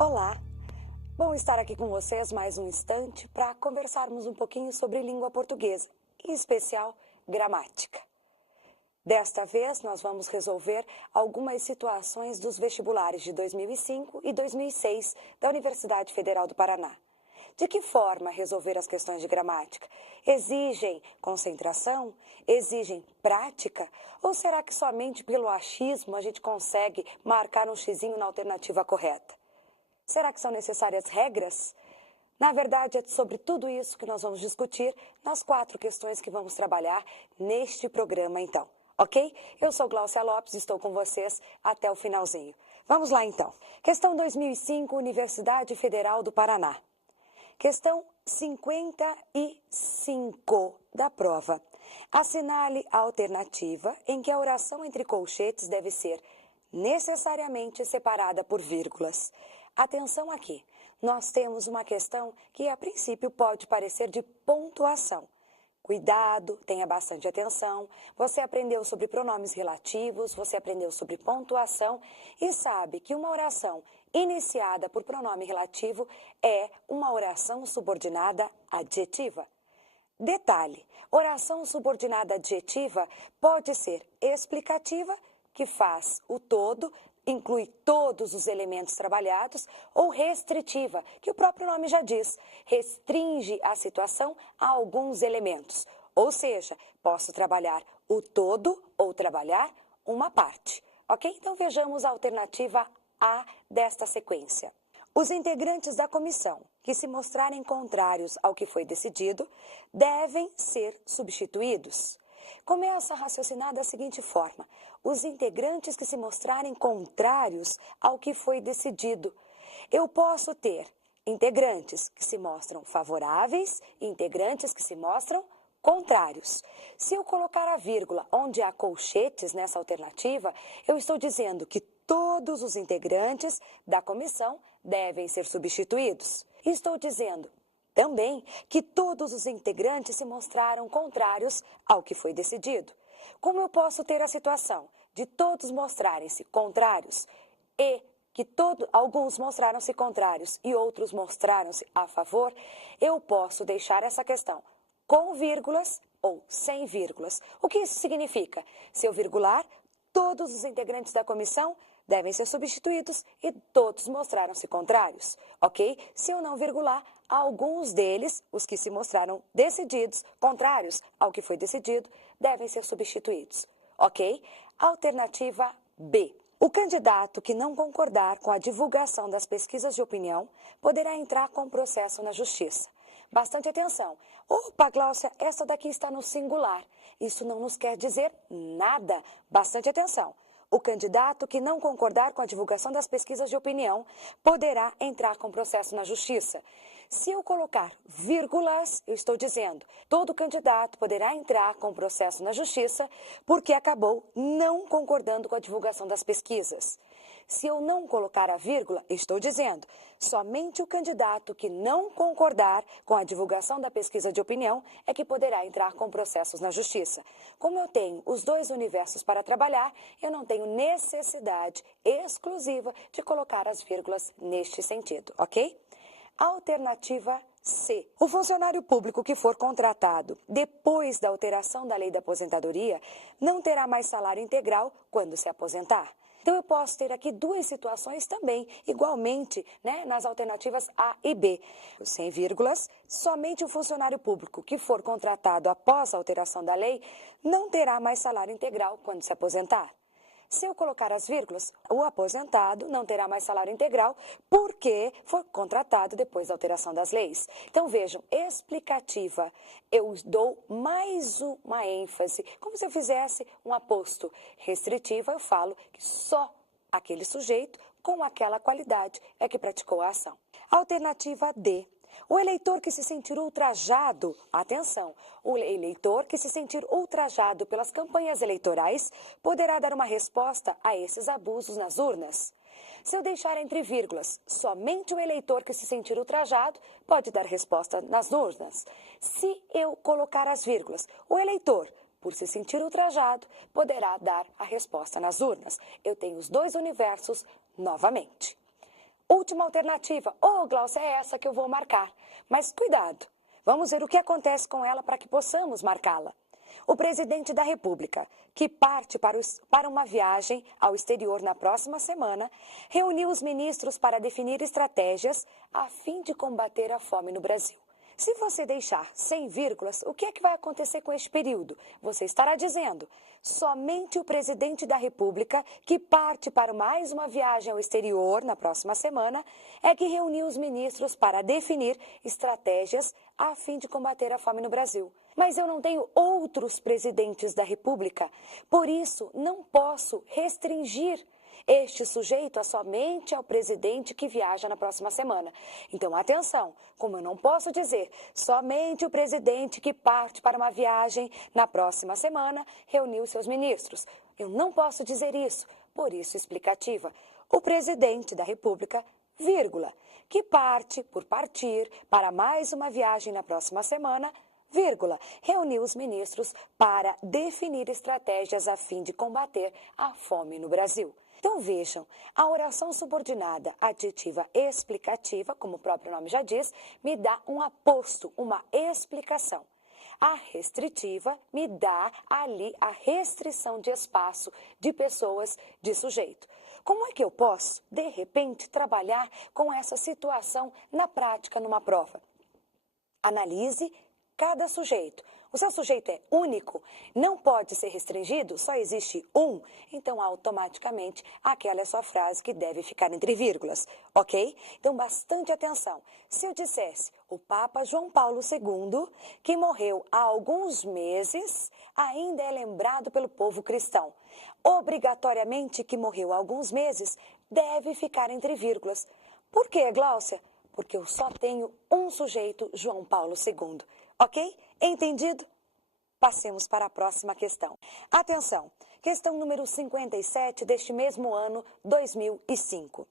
Olá! Bom estar aqui com vocês mais um instante para conversarmos um pouquinho sobre língua portuguesa, em especial gramática. Desta vez, nós vamos resolver algumas situações dos vestibulares de 2005 e 2006 da Universidade Federal do Paraná. De que forma resolver as questões de gramática? Exigem concentração? Exigem prática? Ou será que somente pelo achismo a gente consegue marcar um xizinho na alternativa correta? Será que são necessárias regras? Na verdade, é sobre tudo isso que nós vamos discutir nas 4 questões que vamos trabalhar neste programa, então. Ok? Eu sou Gláucia Lopes e estou com vocês até o finalzinho. Vamos lá, então. Questão 2005, Universidade Federal do Paraná. Questão 55 da prova. Assinale a alternativa em que a oração entre colchetes deve ser necessariamente separada por vírgulas. Atenção aqui, nós temos uma questão que a princípio pode parecer de pontuação. Cuidado, tenha bastante atenção. Você aprendeu sobre pronomes relativos, você aprendeu sobre pontuação e sabe que uma oração iniciada por pronome relativo é uma oração subordinada adjetiva. Detalhe, oração subordinada adjetiva pode ser explicativa, que faz o todo, inclui todos os elementos trabalhados, ou restritiva, que o próprio nome já diz, restringe a situação a alguns elementos. Ou seja, posso trabalhar o todo ou trabalhar uma parte. Ok? Então vejamos a alternativa A desta sequência. Os integrantes da comissão que se mostrarem contrários ao que foi decidido devem ser substituídos. Começa a raciocinar da seguinte forma: os integrantes que se mostrarem contrários ao que foi decidido. Eu posso ter integrantes que se mostram favoráveis e integrantes que se mostram contrários. Se eu colocar a vírgula onde há colchetes nessa alternativa, eu estou dizendo que todos os integrantes da comissão devem ser substituídos. Estou dizendo também que todos os integrantes se mostraram contrários ao que foi decidido. Como eu posso ter a situação de todos mostrarem-se contrários e que alguns mostraram-se contrários e outros mostraram-se a favor, eu posso deixar essa questão com vírgulas ou sem vírgulas. O que isso significa? Se eu virgular, todos os integrantes da comissão devem ser substituídos e todos mostraram-se contrários, ok? Se eu não virgular, alguns deles, os que se mostraram decididos, contrários ao que foi decidido, devem ser substituídos, ok? Alternativa B. O candidato que não concordar com a divulgação das pesquisas de opinião poderá entrar com processo na justiça. Bastante atenção. Opa, Gláucia, essa daqui está no singular. Isso não nos quer dizer nada. Bastante atenção. O candidato que não concordar com a divulgação das pesquisas de opinião poderá entrar com processo na justiça. Se eu colocar vírgulas, eu estou dizendo, todo candidato poderá entrar com processo na justiça porque acabou não concordando com a divulgação das pesquisas. Se eu não colocar a vírgula, estou dizendo, somente o candidato que não concordar com a divulgação da pesquisa de opinião é que poderá entrar com processos na justiça. Como eu tenho os dois universos para trabalhar, eu não tenho necessidade exclusiva de colocar as vírgulas neste sentido, ok? Alternativa C. O funcionário público que for contratado depois da alteração da lei da aposentadoria não terá mais salário integral quando se aposentar. Então, eu posso ter aqui 2 situações também, igualmente, nas alternativas A e B. Sem vírgulas, somente o funcionário público que for contratado após a alteração da lei não terá mais salário integral quando se aposentar. Se eu colocar as vírgulas, o aposentado não terá mais salário integral porque foi contratado depois da alteração das leis. Então, vejam, explicativa, eu dou mais uma ênfase, como se eu fizesse um aposto. Restritiva, eu falo que só aquele sujeito com aquela qualidade é que praticou a ação. Alternativa D. O eleitor que se sentir ultrajado, atenção, o eleitor que se sentir ultrajado pelas campanhas eleitorais poderá dar uma resposta a esses abusos nas urnas. Se eu deixar entre vírgulas, somente o eleitor que se sentir ultrajado pode dar resposta nas urnas. Se eu colocar as vírgulas, o eleitor, por se sentir ultrajado, poderá dar a resposta nas urnas. Eu tenho os dois universos novamente. Última alternativa. Glaucia, é essa que eu vou marcar. Mas cuidado, vamos ver o que acontece com ela para que possamos marcá-la. O presidente da República, que parte para uma viagem ao exterior na próxima semana, reuniu os ministros para definir estratégias a fim de combater a fome no Brasil. Se você deixar sem vírgulas, o que é que vai acontecer com este período? Você estará dizendo, somente o presidente da República, que parte para mais uma viagem ao exterior na próxima semana, é que reuniu os ministros para definir estratégias a fim de combater a fome no Brasil. Mas eu não tenho outros presidentes da República, por isso não posso restringir este sujeito somente ao presidente que viaja na próxima semana. Então, atenção, como eu não posso dizer somente o presidente que parte para uma viagem na próxima semana reuniu seus ministros. Eu não posso dizer isso, por isso explicativa. O presidente da República, vírgula, que parte por partir para mais uma viagem na próxima semana, vírgula, reuniu os ministros para definir estratégias a fim de combater a fome no Brasil. Então vejam, a oração subordinada adjetiva explicativa, como o próprio nome já diz, me dá um aposto, uma explicação. A restritiva me dá ali a restrição de espaço, de pessoas, de sujeito. Como é que eu posso, de repente, trabalhar com essa situação na prática numa prova? Analise cada sujeito. O seu sujeito é único, não pode ser restringido, só existe um, então automaticamente aquela é sua frase que deve ficar entre vírgulas, ok? Então bastante atenção. Se eu dissesse o Papa João Paulo II, que morreu há alguns meses, ainda é lembrado pelo povo cristão. Obrigatoriamente que morreu há alguns meses, deve ficar entre vírgulas. Por quê, Gláucia? Porque eu só tenho um sujeito, João Paulo II. Ok? Entendido? Passemos para a próxima questão. Atenção! Questão número 57 deste mesmo ano, 2005.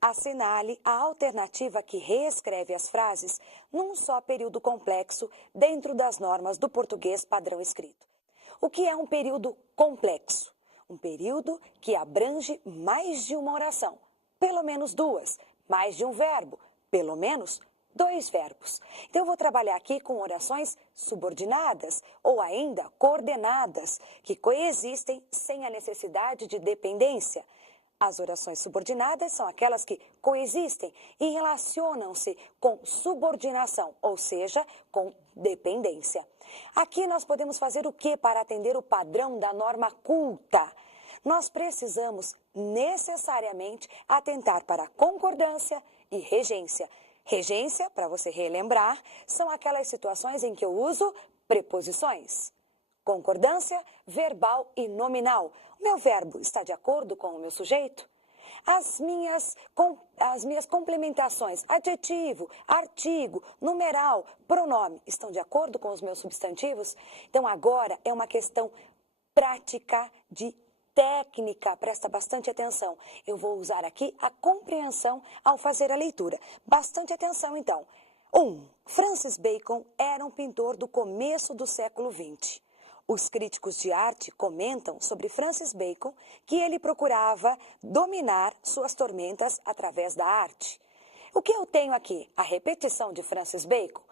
Assinale a alternativa que reescreve as frases num só período complexo dentro das normas do português padrão escrito. O que é um período complexo? Um período que abrange mais de uma oração, pelo menos duas, mais de um verbo, pelo menos dois verbos. Então, eu vou trabalhar aqui com orações subordinadas ou ainda coordenadas, que coexistem sem a necessidade de dependência. As orações subordinadas são aquelas que coexistem e relacionam-se com subordinação, ou seja, com dependência. Aqui nós podemos fazer o que para atender o padrão da norma culta? Nós precisamos necessariamente atentar para a concordância e regência. Regência, para você relembrar, são aquelas situações em que eu uso preposições. Concordância, verbal e nominal. O meu verbo está de acordo com o meu sujeito? As minhas complementações, adjetivo, artigo, numeral, pronome, estão de acordo com os meus substantivos? Então, agora é uma questão prática de técnica, presta bastante atenção. Eu vou usar aqui a compreensão ao fazer a leitura. Bastante atenção, então. 1. Francis Bacon era um pintor do começo do século XX. Os críticos de arte comentam sobre Francis Bacon que ele procurava dominar suas tormentas através da arte. O que eu tenho aqui? A repetição de Francis Bacon.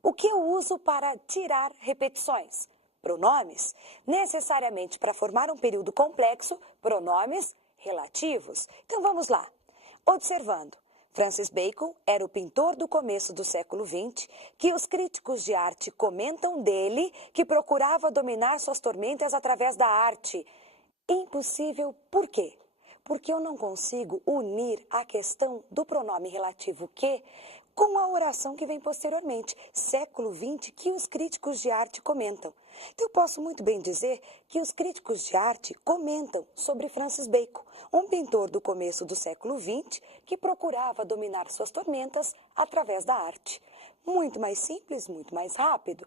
O que eu uso para tirar repetições? Pronomes, necessariamente para formar um período complexo, pronomes relativos. Então vamos lá. Observando, Francis Bacon era o pintor do começo do século XX, que os críticos de arte comentam dele que procurava dominar suas tormentas através da arte. Impossível por quê? Porque eu não consigo unir a questão do pronome relativo que com a oração que vem posteriormente, século XX, que os críticos de arte comentam. Então, eu posso muito bem dizer que os críticos de arte comentam sobre Francis Bacon, um pintor do começo do século XX que procurava dominar suas tormentas através da arte. Muito mais simples, muito mais rápido.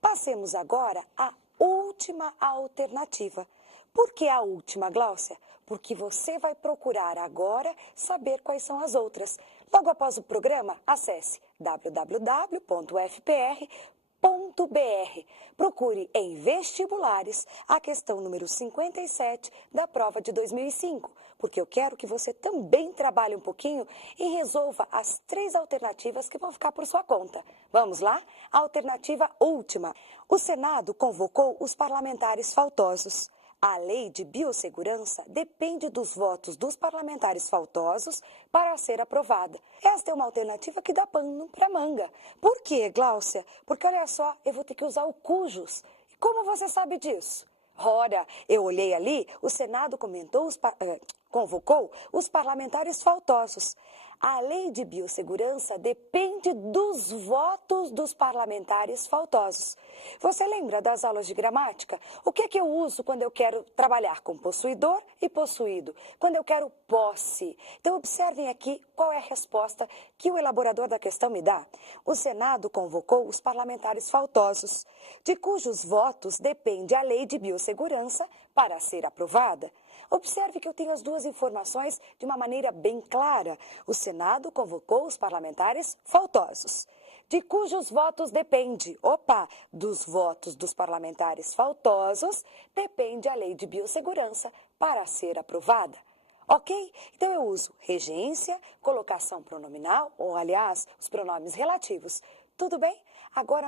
Passemos agora à última alternativa. Por que a última, Gláucia? Porque você vai procurar agora saber quais são as outras. Logo após o programa, acesse www.ufpr.br Procure em vestibulares a questão número 57 da prova de 2005, porque eu quero que você também trabalhe um pouquinho e resolva as 3 alternativas que vão ficar por sua conta. Vamos lá? A alternativa última. O Senado convocou os parlamentares faltosos. A lei de biossegurança depende dos votos dos parlamentares faltosos para ser aprovada. Esta é uma alternativa que dá pano para manga. Por quê, Gláucia? Porque olha só, eu vou ter que usar o cujos. E como você sabe disso? Ora, eu olhei ali, o Senado convocou os parlamentares faltosos. A lei de biossegurança depende dos votos dos parlamentares faltosos. Você lembra das aulas de gramática? O que é que eu uso quando eu quero trabalhar com possuidor e possuído? Quando eu quero posse. Então, observem aqui qual é a resposta que o elaborador da questão me dá. O Senado convocou os parlamentares faltosos, de cujos votos depende a lei de biossegurança para ser aprovada. Observe que eu tenho as 2 informações de uma maneira bem clara. O Senado convocou os parlamentares faltosos, de cujos votos depende, dos votos dos parlamentares faltosos, depende a lei de biossegurança para ser aprovada. Ok? Então eu uso regência, colocação pronominal, ou aliás, os pronomes relativos. Tudo bem? Agora